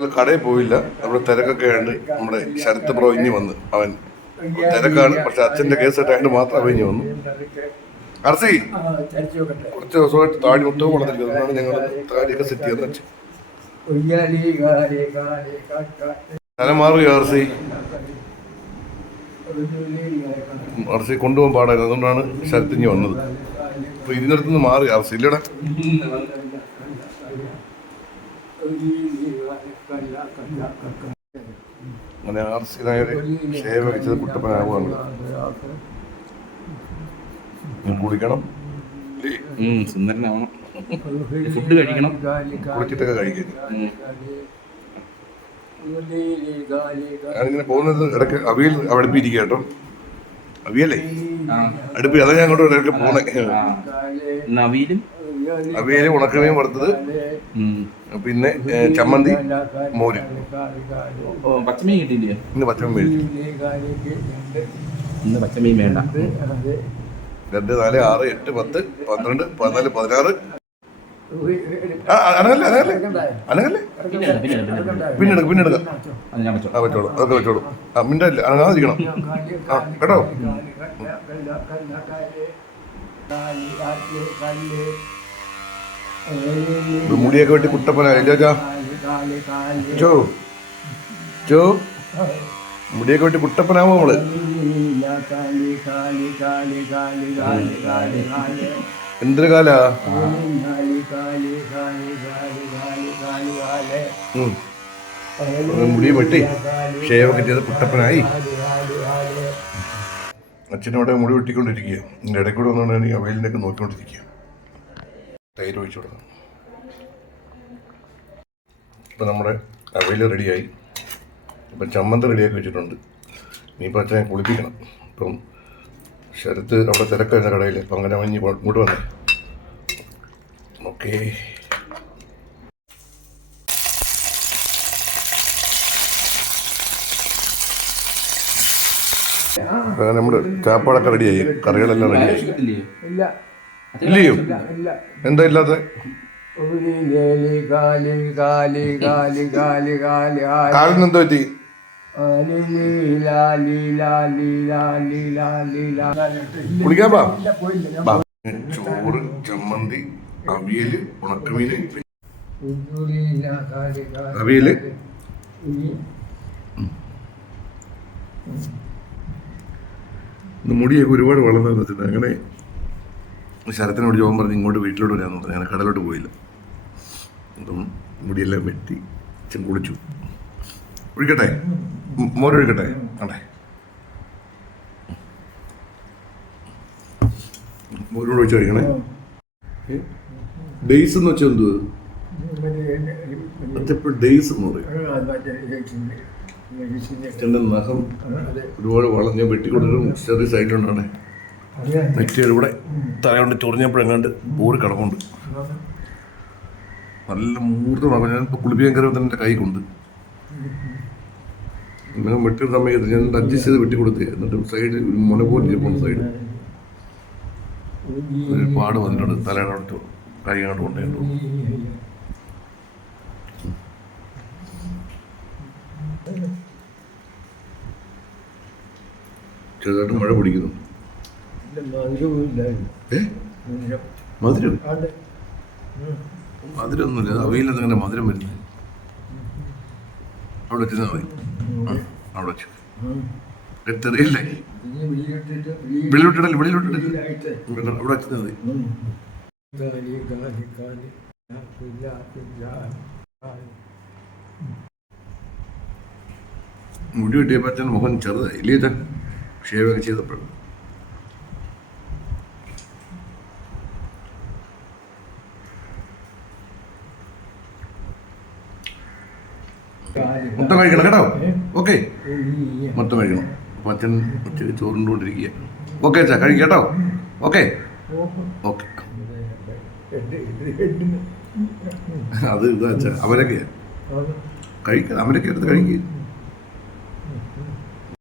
കടയിൽ പോയില്ല. അവിടെ തിരക്കൊക്കെ ഉണ്ട്. നമ്മുടെ ശരത്ത് ബ്രോ ഇനി വന്ന് അവൻ തിരക്കാണ്. പക്ഷെ അച്ഛൻ്റെ കേസായിട്ട് മാത്രം അവൻ ഇനി വന്നു. അർസി കുറച്ച് ദിവസമായിട്ട് താടി മൊത്തവും വളർന്നിരിക്കുന്നു. അതുകൊണ്ടാണ് ഞങ്ങൾ താടിയൊക്കെ സെറ്റ് ചെയ്തെന്ന് വെച്ചു. തല മാറുകയോ അർസി? അർസി കൊണ്ടുപോകാൻ പാടായിരുന്നു. അതുകൊണ്ടാണ് ശരത്ത് ഇനി വന്നത്. അപ്പൊ ഇതിനടുത്തുനിന്ന് മാറി അർസി ഇല്ലടാ. അങ്ങനെ ആർസിനായൊരു ഷേവ് വെച്ചത് കുട്ടപ്പനാകുവാണ്. കുടിക്കണം, സുന്ദരനാവണം, ഫുഡ് കഴിക്കണം, കുളിച്ചിട്ടൊക്കെ കഴിക്കും. ഞാനിങ്ങനെ പോകുന്നത് ഇടയ്ക്ക് അവിയൽ അടുപ്പിരിക്കുക കേട്ടോ. അവിയലേ അടുപ്പി, അതാ ഞാൻ അങ്ങോട്ട് ഇടയ്ക്ക് പോണേ. അവിയല് ഉണക്കമീൻ വറുത്തത്, പിന്നെ ചമ്മന്തി, മോര്. പച്ചമീൻ കിട്ടിയില്ലേ? ഇന്ന് പച്ചമീൻ മേടിച്ചു. ഇന്ന് പച്ചമീൻ വേണ്ട. 2, 4, 6, 8, 10, 12, 14, 16. അനങ്ങല്ലേ പിന്നെടുക്കാം. വെച്ചോളൂ, അതൊക്കെ വെച്ചോളൂ. മിണ്ടല്ലേ, അനങ്ങാതിരിക്കണം കേട്ടോ. മുടിയൊക്കെ വെട്ടി കുട്ടപ്പനായി ചോ മുടിയൊക്കെ വെട്ടി കുട്ടപ്പനാവോ നമ്മള്. എന്തൊരു കാലാ മുടിയെ വെട്ടി ഷേവൊക്കെ ചെയ്ത് കുട്ടപ്പനായി. അച്ഛനവിടെ മുടി വെട്ടിക്കൊണ്ടിരിക്കുക. എൻ്റെ ഇടയ്ക്ക് കൂടെ വന്നുകൊണ്ടാണ് ഈ അവയിലിനൊക്കെ നോക്കിക്കൊണ്ടിരിക്കുക. തൈര് ഒഴിച്ചു കൊടുക്കണം. ഇപ്പം നമ്മുടെ അവയിൽ റെഡിയായി. ഇപ്പം ചമ്മന്തി റെഡിയാക്കി വെച്ചിട്ടുണ്ട്. ഇനിയിപ്പോൾ അച്ഛനെ കുളിപ്പിക്കണം. ഇപ്പം ശരത്ത് അവിടെ തിരക്കായിരുന്ന കടയിൽ. അപ്പം അങ്ങനെ അവൻ ഇങ്ങോട്ട് വന്നേ. ഓക്കേ, അങ്ങനെ നമ്മുടെ ചാപ്പാടൊക്കെ റെഡിയായി. കറികളെല്ലാം റെഡിയായി. ഇല്ലയോ? എന്താ ഇല്ലാത്ത? കാലിന് എന്തോ പറ്റി? കുളിക്കാൻ പാ. ചോറ്, ചമ്മന്തി, അവിയല്, ഉണക്കമീന്, അവിയല്. മുടിയൊക്കെ ഒരുപാട് വളർന്നു വെച്ചിട്ട് അങ്ങനെ ശരത്തിനോട് ജോബൻ പറഞ്ഞ് ഇങ്ങോട്ട് വീട്ടിലോട്ട് വരാമെന്ന് പറഞ്ഞു. അങ്ങനെ കടലോട്ട് പോയില്ല. അപ്പം മുടിയെല്ലാം വെട്ടി അച്ഛൻ കുളിച്ചു. ഒഴിക്കട്ടെ, മോരൊഴിക്കട്ടെ. ആണേ, മോരോട് ഒഴിച്ച് കഴിക്കണേ. ഡേയ്സ് എന്ന് വെച്ചാൽ എന്ത്? അച്ഛപ്പോൾ ഡേയ്സ് എന്ന് പറയും. അച്ഛൻ്റെ നഖം ഒരുപാട് വളർന്ന് വെട്ടിക്കൊണ്ടൊരു ചെറിയ സൈഡിലുണ്ടാണേ. നെറ്റിയുടെ ഇവിടെ തലകൊണ്ട് ചൊറിഞ്ഞപ്പോഴെങ്ങാണ്ട് പോറി കിടക്കുന്നുണ്ട്. നല്ല മൂർത്തമാണ്. ഞാനിപ്പോൾ കുളിപ്പിക്കാൻ കയറി എൻ്റെ കൈ കൊണ്ട് ഇങ്ങനെ വെട്ടിയ സമയത്ത് ഞാൻ അഡ്ജസ്റ്റ് ചെയ്ത് വെട്ടിക്കൊടുത്തേ. എന്നിട്ട് സൈഡ് മുന പോലെ ഇരിപ്പുണ്ട്. സൈഡ് ഒരുപാട് വന്നിട്ടുണ്ട്. തലയുടെ കൈ കണ്ട് കൊണ്ടേണ്ടു. ചെറുതായിട്ട് മഴ പിടിക്കുന്നു. മധുരമൊന്നുമില്ല. അവയിലൊന്നും അങ്ങനെ മധുരം വരുന്നത്. അവിടെ വെച്ചാൽ മതി. അവിടെ വെച്ചു തെറിയല്ലേ? വെളിയിലോട്ടിടല്ലേ? അവിടെ വെച്ചാൽ മതി. മുടി വെട്ടിയപ്പോൾ അച്ഛൻ മുഖം ചെറുതായി ഇല്ലേ? അച്ഛൻ ഷേവൊക്കെ ചെയ്തപ്പോഴും മൊത്തം കഴിക്കണം കേട്ടോ. ഓക്കെ, മൊത്തം കഴിക്കണം. അപ്പം അച്ഛൻ ഉച്ചയ്ക്ക് ചോറുകൊണ്ടിരിക്കുക. ഓക്കെ അച്ഛാ, കഴിക്കുക കേട്ടോ. Okay okay. അത് ഇതാ അച്ഛാ, അവരൊക്കെ കഴിക്കാം. അവരൊക്കെ എടുത്ത് കഴിക്കുക.